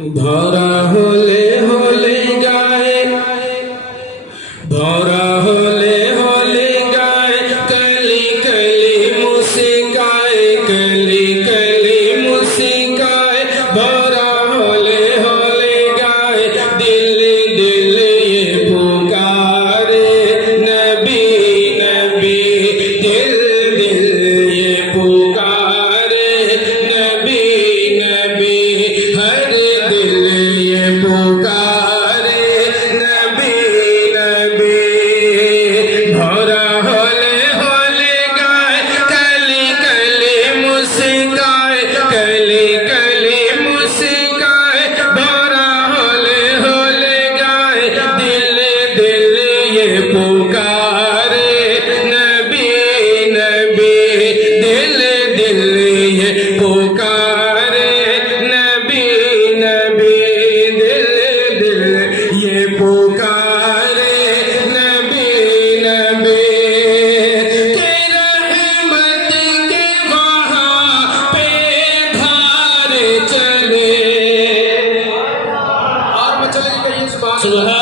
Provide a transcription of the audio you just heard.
ভরা হলে হলে গায়ে, ভরা হলে হলে গায়ে, কলি কলি মুস্কায়ে, কলি কলি মুস্কায়ে, ভরা হলে হলে গায়ে, দিল দিল ये पुकारे नबी नबी, दिल दिल ये पुकारे नबी नबी, हर दिल ये पुकारे नबी नबी। भरा होले होले गाए, कली कली मुस्काए, कली कली मुस्काए, भरा होले होले गाए, दिल दिल ये पुकारे नबी नबी, दिल दिल ये पुकारे नबी नबी, दिल दिल ये पुकारे नबी नबी। के रहमत के वहाँ पे धारे चले, और मैं चले गई इस बात।